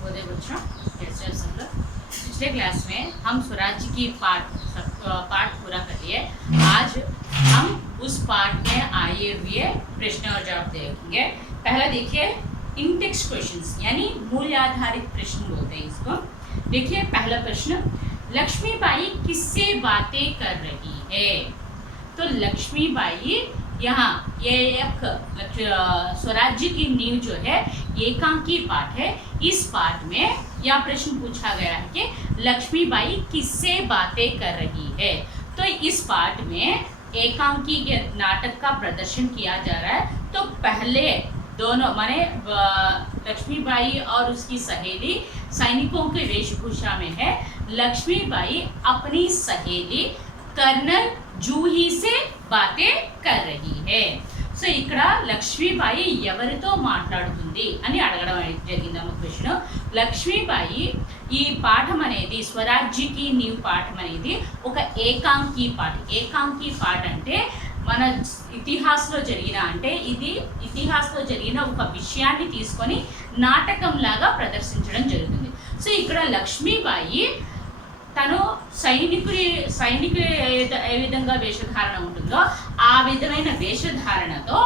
शुभोदय बच्चों, कैसे हो सब लोग। पिछले क्लास में हम स्वराज्य की पाठ पूरा कर लिए। आज हम उस पाठ में आए हुए प्रश्न और जवाब देखेंगे। पहला देखिए, इंटेक्स्ट क्वेश्चंस यानी मूल्य आधारित प्रश्न बोलते हैं इसको। देखिए पहला प्रश्न, लक्ष्मीबाई किससे बातें कर रही है। तो लक्ष्मीबाई यहाँ ये एक स्वराज्य की नींव जो है एकांकी पाठ है। इस पाठ में यह प्रश्न पूछा गया है कि लक्ष्मीबाई किससे बातें कर रही है। तो इस पाठ में एकांकी के नाटक का प्रदर्शन किया जा रहा है। तो पहले दोनों माने लक्ष्मीबाई और उसकी सहेली सैनिकों की वेशभूषा में है। लक्ष्मीबाई अपनी सहेली कर्नल जूही से बातें कर रही है। సో ఇక్కడ లక్ష్మీబాయి ఎవరితో మాట్లాడుతుంది అని అడగడం జరిగిందమ్మ క్వశ్చన్. లక్ష్మీబాయి ఈ పాఠం అనేది స్వరాజ్యకి నీవు పాఠం అనేది ఒక ఏకాంకి పాఠ. ఏకాంకి పాఠ అంటే మన ఇతిహాసంలో జరిగిన అంటే ఇది ఇతిహాసంలో జరిగిన ఒక విషయాన్ని తీసుకొని నాటకంలాగా ప్రదర్శించడం జరుగుతుంది. సో ఇక్కడ లక్ష్మీబాయి తను సైనికుడి ఏ విధంగా వేషధారణ ఉంటుందో ఆ విధమైన వేషధారణతో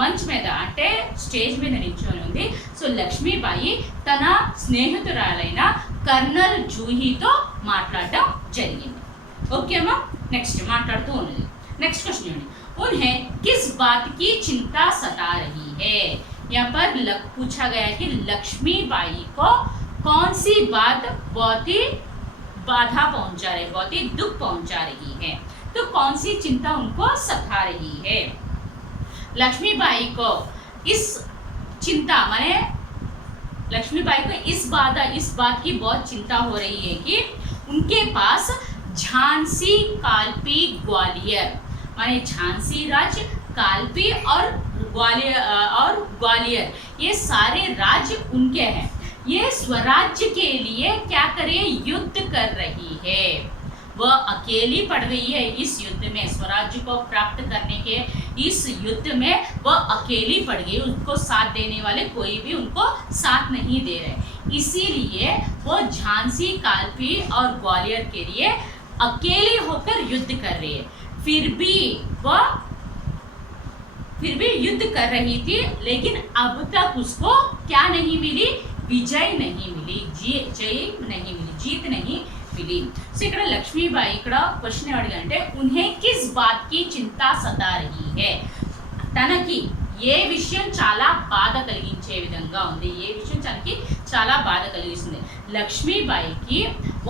మంచ్ మీద అంటే స్టేజ్ మీద నిల్చొని ఉంది. సో లక్ష్మీబాయి తన స్నేహితురాలైన కర్నల్ జూహీతో మాట్లాడడం జరిగింది. ఓకే అమ్మా, నెక్స్ట్ మాట్లాడుతూ ఉన్నది. నెక్స్ట్ क्वेश्चन है, उन्हें किस बात की चिंता सता रही है. यहाँ पर पूछा गया है कि लक्ष्मीबाई को कौन सी बात बहुत ही बाधा पहुंचा रही, बहुत ही दुख पहुंचा रही है. तो कौन सी चिंता उनको सता रही है. लक्ष्मीबाई को इस चिंता माने लक्ष्मीबाई को इस बात की बहुत चिंता हो रही है कि उनके पास झांसी, कालपी, ग्वालियर माने झांसी राज्य, कालपी और ग्वालियर ये सारे राज्य उनके हैं. ये स्वराज्य के लिए क्या करे, युद्ध कर रही है. वह अकेली पड़ गई है इस युद्ध में. स्वराज्य को प्राप्त करने के इस युद्ध में वह अकेली पड़ गई. उनको साथ देने वाले कोई भी उनको साथ नहीं दे रहे. इसीलिए वो झांसी, कालपी और ग्वालियर के लिए अकेली होकर युद्ध कर रही है. फिर भी युद्ध कर रही थी, लेकिन अब तक उसको क्या नहीं मिली, विजय नहीं मिली, जय नहीं मिली, जीत नहीं मिली. సో ఇక్కడ లక్ష్మీబాయి ఇక్కడ క్వశ్చన్ అడిగారంటే उन्हें किस बात की चिंता सता रही है. తనకి ఏ విషయం చాలా బాధ కలిగించే విధంగా ఉంది, ఏ విషయం తనకి చాలా బాధ కలిగిస్తుంది. లక్ష్మీబాయికి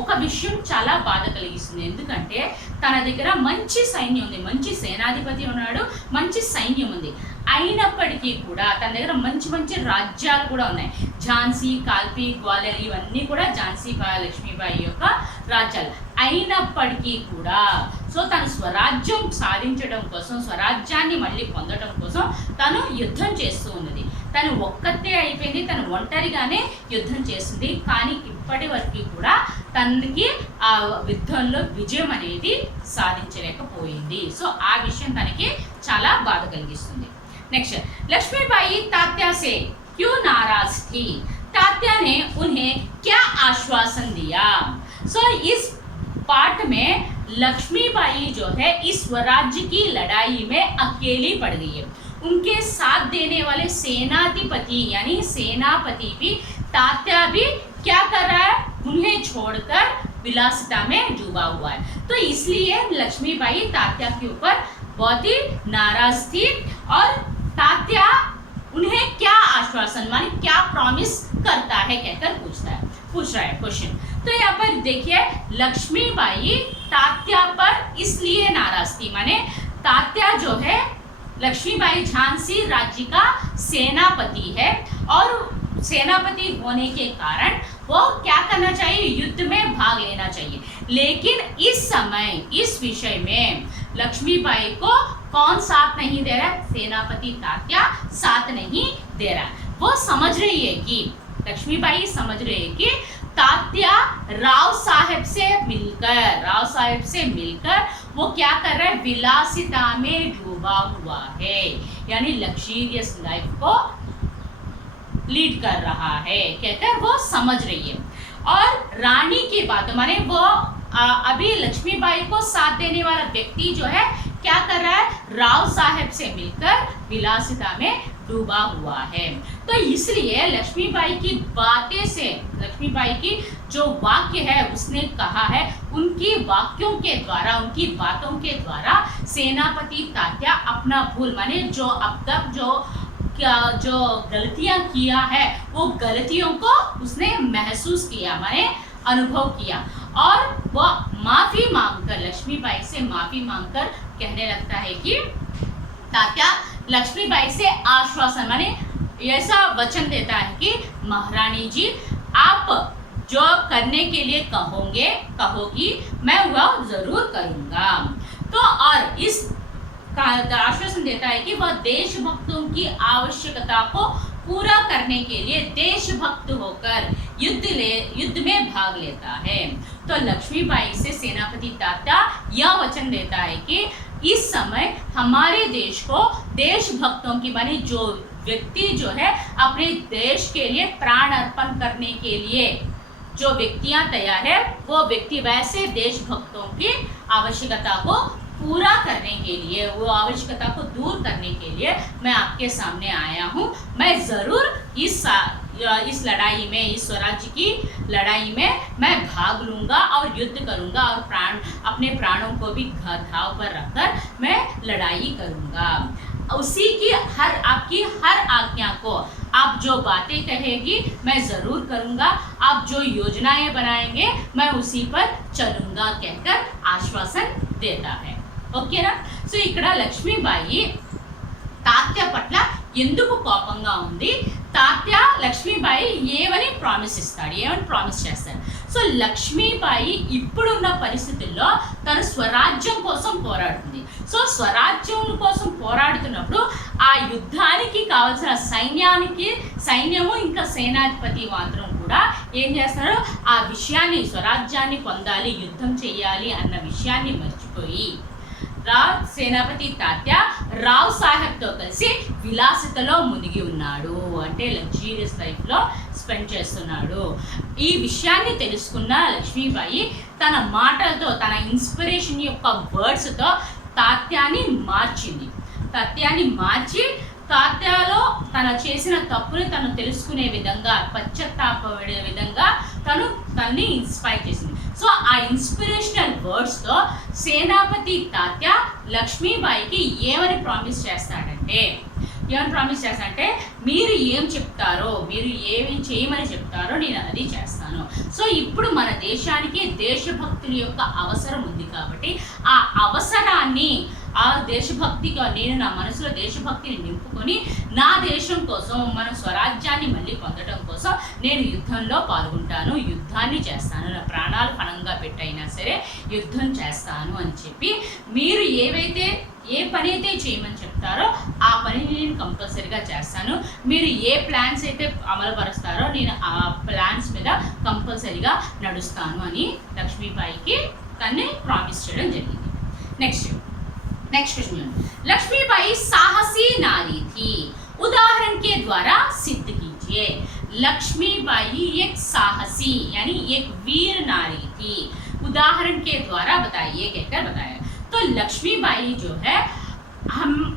ఒక విషయం చాలా బాధ కలిగిస్తుంది. ఎందుకంటే తన దగ్గర మంచి సైన్యం ఉంది, మంచి సేనాధిపతి ఉన్నాడు, మంచి సైన్యం ఉంది. అయినప్పటికీ కూడా తన దగ్గర మంచి మంచి రాజ్యాలు కూడా ఉన్నాయి. ఝాన్సీ, కాల్పీ, గ్వాలియర్ ఇవన్నీ కూడా ఝాన్సీ లక్ష్మీబాయి యొక్క రాజ్యాలు. అయినప్పటికీ కూడా సో తను స్వరాజ్యం సాధించడం కోసం, స్వరాజ్యాన్ని మళ్ళీ పొందడం కోసం తను యుద్ధం చేస్తూ ఉన్నది. తను ఒక్కతే అయిపోయింది, తను ఒంటరిగానే యుద్ధం చేస్తుంది. కానీ ఇప్పటి వరకు కూడా తనకి ఆ యుద్ధంలో విజయం అనేది సాధించలేకపోయింది. సో ఆ విషయం తనకి చాలా బాధ కలిగిస్తుంది. नेक्स्ट, लक्ष्मीबाई तात्या से क्यों नाराज थी. तात्या ने उन्हें क्या आश्वासन दिया. सो इस पाठ में लक्ष्मीबाई जो है इस स्वराज्य की लड़ाई में अकेली पड़ गई है. उनके साथ देने वाले सेनाधिपति यानी सेनापति भी तात्या भी क्या कर रहा है, उन्हें छोड़कर विलासिता में डूबा हुआ है. तो इसलिए लक्ष्मीबाई तात्या के ऊपर बहुत ही नाराज थी. और तात्या उन्हें क्या आश्वासन माने क्या प्रॉमिस करता है कहकर पूछ रहा है क्वेश्चन. तो यहाँ पर देखिए लक्ष्मीबाई तात्या पर इसलिए नाराज थी, माने तात्या जो है लक्ष्मीबाई झांसी राज्य का सेनापति है और सेनापति होने के कारण वो क्या करना चाहिए, युद्ध में भाग लेना चाहिए. लेकिन इस समय इस विषय में लक्ष्मीबाई को कौन साथ नहीं दे रहा है, सेनापति तात्या साथ नहीं दे रहा. वो समझ रही है कि लक्ष्मीबाई समझ रही है कि तात्या राव साहब से मिलकर वो क्या कर रहा है, विलासिता में डूबा हुआ है. यानी लग्जरियस लाइफ को लीड कर रहा है कहकर वो समझ रही है। और रानी की बात माने वो अभी लक्ष्मीबाई को साथ देने वाला व्यक्ति जो है क्या कर रहा है, राव साहब से मिलकर विलासिता में डूबा हुआ है। तो इसलिए लक्ष्मीबाई की बातें से, लक्ष्मीबाई की जो वाक्य है उसने कहा है, उनकी वाक्यों के द्वारा, उनकी बातों के द्वारा सेनापति तात्या अपना भूल माने जो अब तक जो गलतियां किया है वो गलतियों को उसने महसूस किया माने अनुभव किया, और वो माफी मांगकर, लक्ष्मीबाई से माफी मांगकर कहने लगता है कि तात्या लक्ष्मीबाई से आश्वासन माने ऐसा वचन देता है कि महारानी जी आप जो करने के लिए कहोगी मैं वह जरूर करूंगा। तो और इस का आश्वासन देता है कि वह देशभक्तों की आवश्यकता को पूरा करने के लिए देशभक्त होकर युद्ध में भाग लेता है। तो लक्ष्मीबाई से सेनापति तात्या यह वचन देता है कि इस समय हमारे देश को देशभक्तों की माने जो व्यक्ति जो है अपने देश के लिए प्राण अर्पण करने के लिए जो व्यक्तियां तैयार है, वो व्यक्ति वैसे देशभक्तों की आवश्यकता को पूरा करने के लिए, वो आवश्यकता को दूर करने के लिए मैं आपके सामने आया हूँ। मैं ज़रूर इस लड़ाई में, इस स्वराज्य की लड़ाई में मैं भाग लूँगा और युद्ध करूँगा और अपने प्राणों को भी घाव पर रखकर मैं लड़ाई करूँगा। उसी की आपकी हर आज्ञा को, आप जो बातें कहेगी मैं ज़रूर करूँगा, आप जो योजनाएं बनाएंगे मैं उसी पर चलूँगा कहकर आश्वासन देता है। ఓకేనా? సో ఇక్కడ లక్ష్మీబాయి తాత్య పట్ల ఎందుకు కోపంగా ఉంది, తాత్య లక్ష్మీబాయి ఏమని ప్రామిస్ చేస్తాడు. సో లక్ష్మీబాయి ఇప్పుడున్న పరిస్థితుల్లో తను స్వరాజ్యం కోసం పోరాడుతుంది. సో స్వరాజ్యం కోసం పోరాడుతున్నప్పుడు ఆ యుద్ధానికి కావాల్సిన సైన్యము ఇంకా సేనాధిపతి మాత్రం కూడా ఏం చేస్తారు, ఆ విషయాన్ని, స్వరాజ్యాన్ని పొందాలి, యుద్ధం చేయాలి అన్న విషయాన్ని మర్చిపోయి సేనాపతి తాత్య రావ్ సాహెబ్తో కలిసి విలాసితలో మునిగి ఉన్నాడు, అంటే లగ్జూరియస్ లైఫ్లో స్పెండ్ చేస్తున్నాడు. ఈ విషయాన్ని తెలుసుకున్న లక్ష్మీబాయి తన మాటలతో, తన ఇన్స్పిరేషన్ యొక్క వర్డ్స్తో తాత్యాన్ని మార్చి తాత్యాలో తన చేసిన తప్పుని తను తెలుసుకునే విధంగా, పశ్చాత్తాపడే విధంగా తనని ఇన్స్పైర్ చేసింది. సో ఆ ఇన్స్పిరేషనల్ వర్డ్స్తో సేనాపతి తాత్య లక్ష్మీబాయికి ఏమని ప్రామిస్ చేస్తాడంటే, మీరు ఏం చెప్తారో, మీరు ఏమి చేయమని చెప్తారో నేను అది చేస్తాను. సో ఇప్పుడు మన దేశానికి దేశభక్తుల యొక్క అవసరం ఉంది కాబట్టి ఆ అవసరాన్ని, ఆ దేశభక్తిగా నేను నా మనసులో దేశభక్తిని నింపుకొని నా దేశం కోసం, మన స్వరాజ్యాన్ని మళ్ళీ పొందడం కోసం నేను యుద్ధంలో పాల్గొంటాను, యుద్ధాన్ని చేస్తాను, నా ప్రాణాలు పణంగా పెట్టైనా సరే యుద్ధం చేస్తాను అని చెప్పి, మీరు ఏ పని అయితే చేయమని చెప్తారో ఆ పనిని నేను కంపల్సరీగా చేస్తాను, మీరు ఏ ప్లాన్స్ అయితే అమలుపరుస్తారో నేను ఆ ప్లాన్స్ మీద కంపల్సరీగా నడుస్తాను అని లక్ష్మీబాయికి తన్ని ప్రామిస్ చేయడం జరిగింది. नेक्स्ट क्वेश्चन, लक्ष्मीबाई साहसी नारी थी, उदाहरण के द्वारा सिद्ध कीजिए. लक्ष्मीबाई एक साहसी यानी एक वीर नारी थी, उदाहरण के द्वारा बताइए कहकर बताया. तो लक्ष्मीबाई जो है,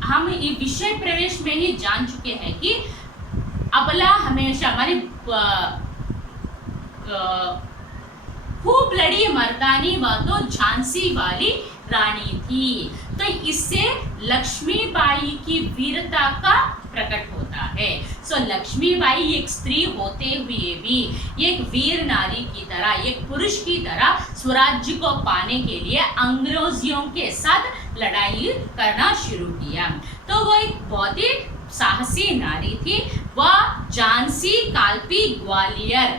हम ये विषय प्रवेश में ही जान चुके हैं कि अबला हमेशा हमारी खूब लड़ी मर्दानी व तो झांसी वाली रानी थी. तो इससे लक्ष्मीबाई की वीरता का प्रकट होता है. सो लक्ष्मीबाई एक स्त्री होते हुए भी एक वीर नारी की तरह, एक पुरुष की तरह स्वराज्य को पाने के लिए अंग्रेजियों के साथ लड़ाई करना शुरू किया. तो वो एक बहुत ही साहसी नारी थी. वह झांसी, कालपी, ग्वालियर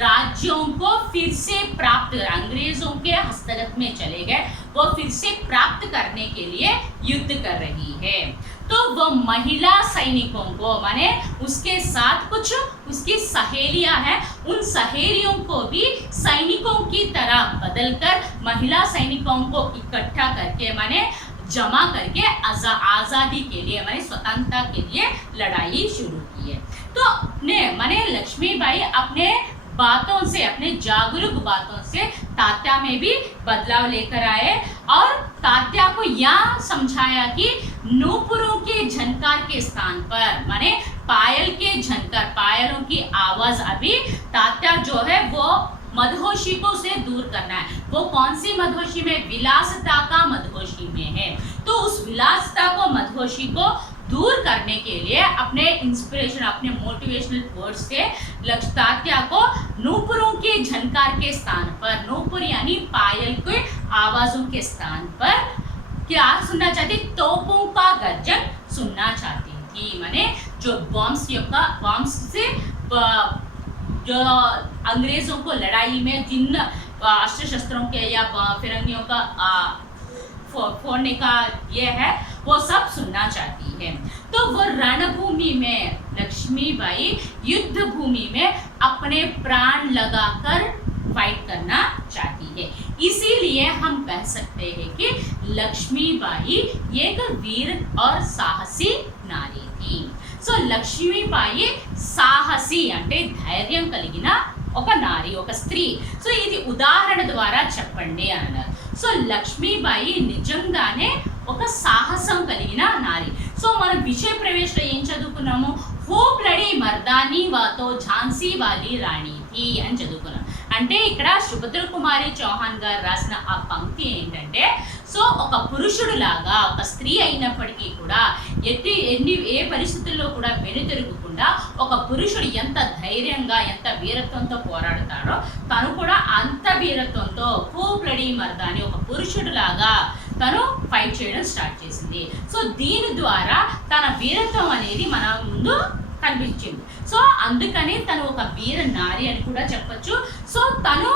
राज्यों को फिर से प्राप्त, अंग्रेजों के हस्तगत में चले गए, वो फिर से प्राप्त करने के लिए युद्ध कर रही है. तो वो महिला सैनिकों को, माने उसके साथ कुछ उसकी सहेलियां हैं, उन सहेलियों को भी सैनिकों की तरह बदलकर महिला सैनिकों को इकट्ठा करके, माने जमा करके आज़ादी के लिए, माने स्वतंत्रता के लिए लड़ाई शुरू की है. तो तो ने माने लक्ष्मीबाई अपने बातों से, अपने जागरूक बातों से तात्या में भी बदलाव लेकर आए और तात्या को यह समझाया कि नूपुरों के झनकार के स्थान पर माने पायल के झनकार, पायलों की आवाज अभी तात्या जो है वो मदहोशी को से दूर करना है। वो कौन सी मदहोशी में? विलासिता का मदहोशी में है। तो उस विलासिता को, मदहोशी को दूर करने के लिए अपने इंस्पिरेशन, अपने मोटिवेशनल वर्ड्स से तात्या को नूपुरों के झनकार के स्थान पर, नूपुर यानी पायल के आवाजों के स्थान पर क्या सुनना चाहती? तोपों का गर्जन सुनना चाहती थी। माने जो बॉम्ब्स से जो अंग्रेजों को लड़ाई में जिन अस्त्र शस्त्रों के या फिरंगियों का फोड़ने का ये है, वो सब सुनना चाहती है। तो वो रणभूमि में लक्ष्मीबाई युद्ध भूमि में अपने प्राण लगाकर फाइट करना चाहती है। इसीलिए हम कह सकते हैं कि लक्ष्मीबाई एक वीर और साहसी नारी थी। సో లక్ష్మీబాయి సాహసి అంటే ధైర్యం కలిగిన ఒక నారి, ఒక స్త్రీ. సో ఇది ఉదాహరణ ద్వారా చెప్పండి అన్నారు. సో లక్ష్మీబాయి నిజంగానే ఒక సాహసం కలిగిన నారి. సో మనం విషయ ప్రవేశంలో ఏం చదువుకున్నాము? హూబ్ లడి మర్దానీ వాతో ఝాన్సీ వాలి రాణి థీ అని చదువుకున్నాం. అంటే ఇక్కడ సుభద్ర కుమారి చౌహాన్ గారు రాసిన ఆ పంక్తి ఏంటంటే, సో ఒక పురుషుడు లాగా ఒక స్త్రీ అయినప్పటికీ కూడా ఏ పరిస్థితుల్లో కూడా వెనుతిరగకుండా ఒక పురుషుడు ఎంత ధైర్యంగా, ఎంత వీరత్వంతో పోరాడతాడో తను కూడా అంత వీరత్వంతో పూప్లడి మర్దాని ఒక పురుషుడు లాగా తను ఫైట్ చేయడం స్టార్ట్ చేసింది. సో దీని ద్వారా తన వీరత్వం అనేది మన ముందు కనిపించింది. సో అందుకని తను ఒక వీర నారి అని కూడా చెప్పచ్చు. సో తను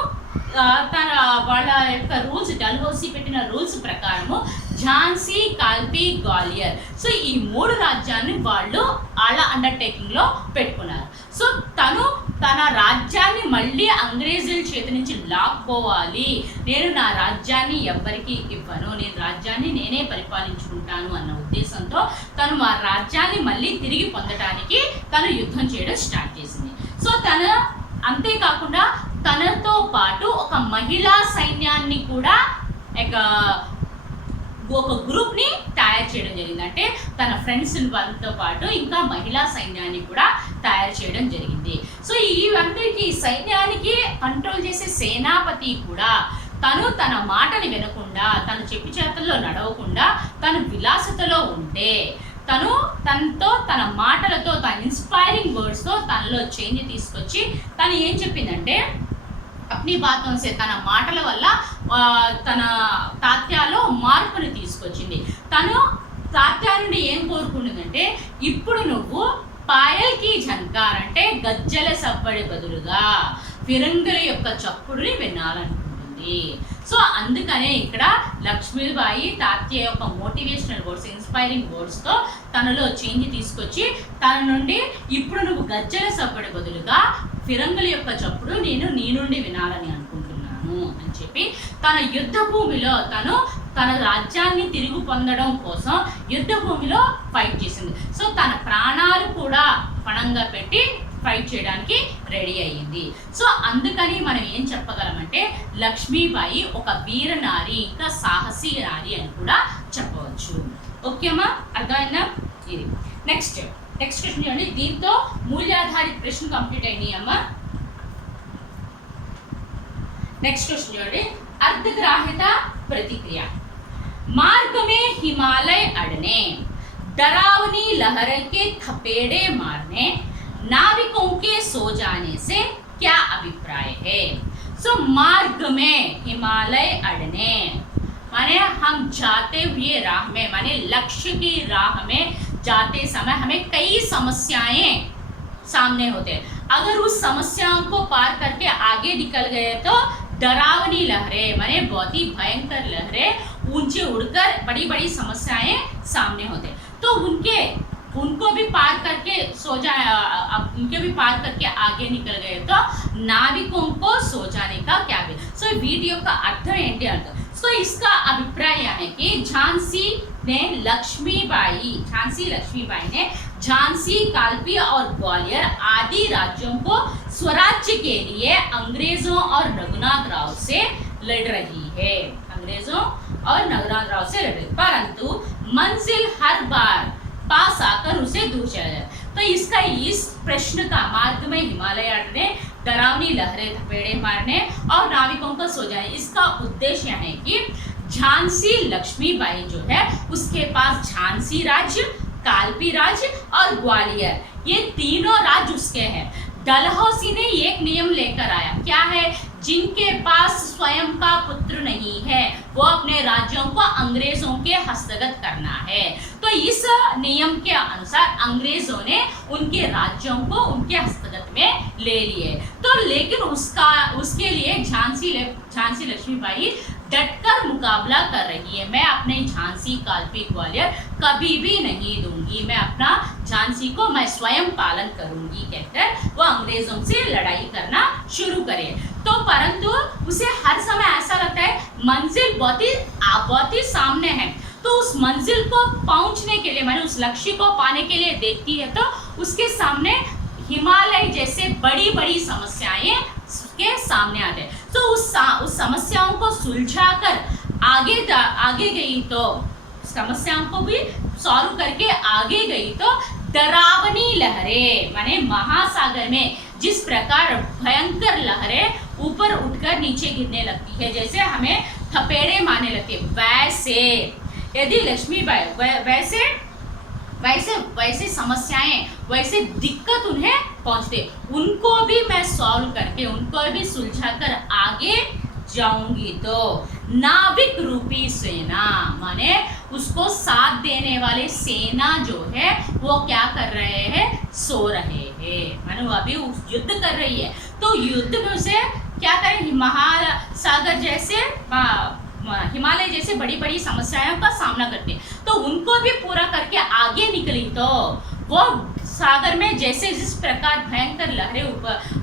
తన వాళ్ళ యొక్క రూల్స్, డల్హౌసీ పెట్టిన రూల్స్ ప్రకారము ఝాన్సీ, కాల్పీ, గ్వాలియర్, సో ఈ 3 రాజ్యాన్ని వాళ్ళు వాళ్ళ అండర్టేకింగ్లో పెట్టుకున్నారు. సో తను తన రాజ్యాన్ని మళ్ళీ అంగ్రేజుల చేతి నుంచి లాక్కోవాలి, నేను నా రాజ్యాన్ని ఎవ్వరికి ఇవ్వను, నేను రాజ్యాన్ని నేనే పరిపాలించుకుంటాను అన్న ఉద్దేశంతో తను మా రాజ్యాన్ని మళ్ళీ తిరిగి పొందడానికి తను యుద్ధం చేయడం స్టార్ట్ చేసింది. సో తన అంతేకాకుండా తనతో పాటు ఒక మహిళా సైన్యాన్ని కూడా ఒక గ్రూప్ని తయారు చేయడం జరిగింది. అంటే తన ఫ్రెండ్స్ వాళ్ళతో పాటు ఇంకా మహిళా సైన్యాన్ని కూడా తయారు చేయడం జరిగింది. సో ఇవందరికీ సైన్యానికి కంట్రోల్ చేసే సేనాపతి కూడా తను తన మాటని వినకుండా, తను చెప్పి చేతల్లో నడవకుండా, తను విలాసతలో ఉంటే తనతో తన మాటలతో, తన ఇన్స్పైరింగ్ వర్డ్స్తో తనలో చేంజ్ తీసుకొచ్చి తను ఏం చెప్పిందంటే, అప్ని బాతోं से తన మాటల వల్ల తన తాత్యాలో మార్పుని తీసుకొచ్చింది. తను తాత్యా నుండి ఏం కోరుకుంటుందంటే, ఇప్పుడు నువ్వు పాయల్కి ఝంకార్ అంటే గజ్జల సవ్వడి బదులుగా ఫిరంగుల యొక్క చప్పుడుని వినాలనుకుంటుంది. సో అందుకనే ఇక్కడ లక్ష్మీబాయి తాత్య యొక్క మోటివేషనల్ వర్డ్స్, ఇన్స్పైరింగ్ వర్డ్స్తో తనలో చేంజ్ తీసుకొచ్చి తన నుండి ఇప్పుడు నువ్వు గజ్జల సవ్వడి బదులుగా ఫిరంగుల యొక్క చప్పుడు నేను నీ నుండి వినాలని అనుకుంటున్నాను అని చెప్పి తన యుద్ధ భూమిలో తన రాజ్యాన్ని తిరిగి పొందడం కోసం యుద్ధ భూమిలో ఫైట్ చేసింది. సో తన ప్రాణాలు కూడా పణంగా పెట్టి ఫైట్ చేయడానికి రెడీ అయ్యింది. సో అందుకని మనం ఏం చెప్పగలమంటే లక్ష్మీబాయి ఒక వీర నారి, ఇంకా సాహసి నారి అని కూడా చెప్పవచ్చు. ఓకేమా, అర్థమైందా? ఇది నెక్స్ట్ క్వశ్చన్ చూడండి. దీంతో మూల్యాధారిత ప్రశ్న కంప్లీట్ అయినాయి అమ్మా. నెక్స్ట్ క్వశ్చన్ చూడండి. अर्धग्राह्यता प्रतिक्रिया. मार्ग में हिमालय अड़ने, डरावनी लहर के थपेड़े मारने, नाविकों के सो जाने से क्या अभिप्राय है? सो मार्ग में हिमालय अड़ने माने हम जाते हुए राह में, माने लक्ष्य की राह में जाते समय हमें कई समस्याएं सामने होते हैं. अगर उस समस्याओं को पार करके आगे निकल गए तो डरावनी लहरें माने बहुत ही भयंकर लहरें ऊंचे उड़कर बड़ी बड़ी समस्याएं सामने होते हैं. तो उनको भी पार करके उनके भी पार करके आगे निकल गए तो नाविकों को सो जाने का क्या है? सो वीडियो का अर्थ ఏంటి అర్థం. సో इसका अभिप्राय यह है कि झांसी लक्ष्मीबाई ने झांसी, कालपी और ग्वालियर आदि राज्यों को स्वराज्य के लिए अंग्रेजों और रघुनाथ राव से लड़ रही है। अंग्रेजों और रघुनाथ राव से लड़ रही, परंतु मंजिल हर बार पास आकर उसे दूर चला जाए। तो इसका इस प्रश्न का मार्ग में हिमालय अड़ने, डरावनी लहरें थपेड़े मारने और नाविकों को सो जाए, इसका उद्देश्य है कि झांसी लक्ष्मीबाई जो है उसके पास झांसी राज्य, कालपी राज्य और ग्वालियर, ये तीनों राज्य उसके हैं। डलहौसी ने एक नियम लेकर आया, क्या है? जिनके पास स्वयं का पुत्र नहीं है वो अपने राज्यों को अंग्रेजों के हस्तगत करना है। तो इस नियम के अनुसार अंग्रेजों ने उनके राज्यों को उनके हस्तगत में ले लिए। तो लेकिन उसके लिए झांसी लक्ष्मीबाई डटकर मुकाबला कर रही है। मैं अपने झांसी, कालपी, ग्वालियर कभी भी नहीं दूंगी, मैं अपना झांसी को मैं स्वयं पालन करूंगी कहकर वो अंग्रेजों से लड़ाई करना शुरू करे। तो परंतु उसे हर समय ऐसा लगता है मंजिल बहुत ही सामने है, तो उस मंजिल को पहुंचने के लिए, मैंने उस लक्ष्य को पाने के लिए देखती है तो उसके सामने हिमालय जैसे बड़ी बड़ी समस्याएं के सामने आते हैं। तो उस समस्याओं को सुलझाकर आगे गई, तो समस्याओं को भी सॉल्व करके आगे गई तो डरावनी लहरें, माने महासागर में जिस प्रकार भयंकर लहरें ऊपर उठकर नीचे गिरने लगती है, जैसे हमें थपेड़े मारने लगती है, वैसे यदि लक्ष्मीबाई वैसे समस्याएं, वैसे दिक्कत उन्हें पहुंचते, उनको भी मैं सॉल्व करके, उनको भी सुलझाकर आगे जाऊंगी। तो नाविक रूपी सेना, माने उसको साथ देने वाले सेना जो है वो क्या कर रहे हैं? सो रहे हैं, माने वो अभी युद्ध कर रही है। तो युद्ध में उसे क्या करें? महासागर जैसे हिमालय जैसे बड़ी बड़ी समस्याओं का सामना करते, तो उनको भी पूरा करके आगे निकली। तो वो सागर में जैसे जिस प्रकार भयंकर लहरें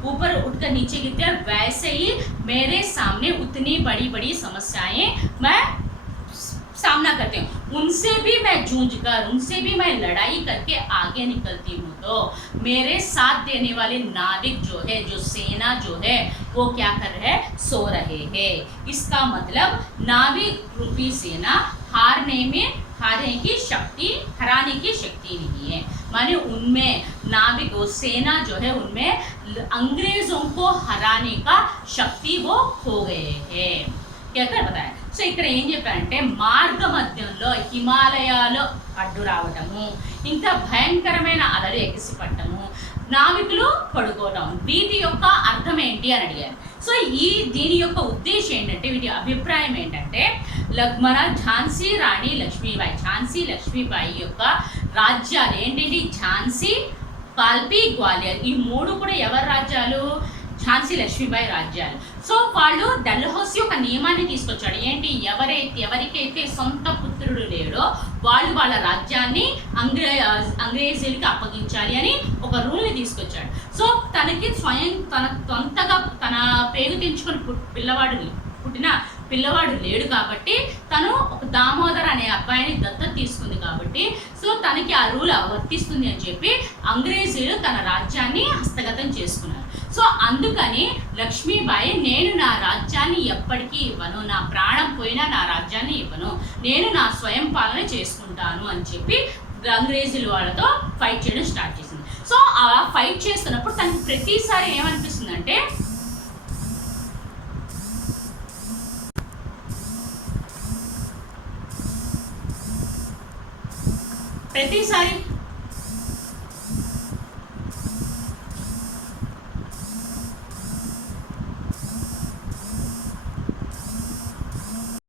ऊपर उठकर नीचे गिरती है, वैसे ही मेरे सामने उतनी बड़ी बड़ी समस्याएं मैं सामना करते हैं, उनसे भी मैं जूझ कर, उनसे भी मैं लड़ाई करके आगे निकलती हूँ। तो मेरे साथ देने वाले नाविक जो है, जो सेना जो है वो क्या कर रहे हैं? सो रहे हैं। इसका मतलब नाविक रूपी सेना हराने की शक्ति नहीं है, माने उनमें नाविक वो सेना जो है उनमें अंग्रेजों को हराने का शक्ति वो खो गए हैं। कहकर बताया। సో ఇక్కడ ఏం చెప్పారంటే మార్గ మధ్యంలో హిమాలయాలు అడ్డు రావటము, ఇంకా భయంకరమైన అలలు ఎగిసిపట్టము, నావికులు పడుకోవటం, వీటి యొక్క అర్థం ఏంటి అని అడిగారు. సో దీని యొక్క ఉద్దేశం ఏంటంటే, వీటి అభిప్రాయం ఏంటంటే, మన ఝాన్సీ రాణి లక్ష్మీబాయి, ఝాన్సీ లక్ష్మీబాయి యొక్క రాజ్యాలు ఏంటంటే ఝాన్సీ, కాల్పీ, గ్వాలియర్, ఈ మూడు కూడా ఎవరి రాజ్యాలు? ఝాన్సీ లక్ష్మీబాయి రాజ్యాలు. సో వాళ్ళు డల్హౌసీ ఒక నియమాన్ని తీసుకొచ్చాడు, ఏంటి? ఎవరికైతే సొంత పుత్రుడు లేడో వాళ్ళు వాళ్ళ రాజ్యాన్ని అంగ్రేజీలకి అప్పగించాలి అని ఒక రూల్ని తీసుకొచ్చాడు. సో తనకి సొంతగా తన పేరు తెంచుకొని పుట్టిన పిల్లవాడు లేడు కాబట్టి తను ఒక దామోదర్ అనే అబ్బాయిని దత్తత తీసుకుంది కాబట్టి, సో తనకి ఆ రూల్ వర్తిస్తుంది అని చెప్పి అంగ్రేజీలు తన రాజ్యాన్ని హస్తగతం చేసుకున్నారు. సో అందుకని లక్ష్మీబాయి, నేను నా రాజ్యాన్ని ఎప్పటికీ ఇవ్వను, నా ప్రాణం పోయినా నా రాజ్యాన్ని ఇవ్వను, నేను నా స్వయం పాలన చేసుకుంటాను అని చెప్పి అంగ్రేజీల వాళ్ళతో ఫైట్ చేయడం స్టార్ట్ చేసింది. సో ఆ ఫైట్ చేస్తున్నప్పుడు తనకి ప్రతిసారి ఏమనిపిస్తుందంటే, ప్రతిసారి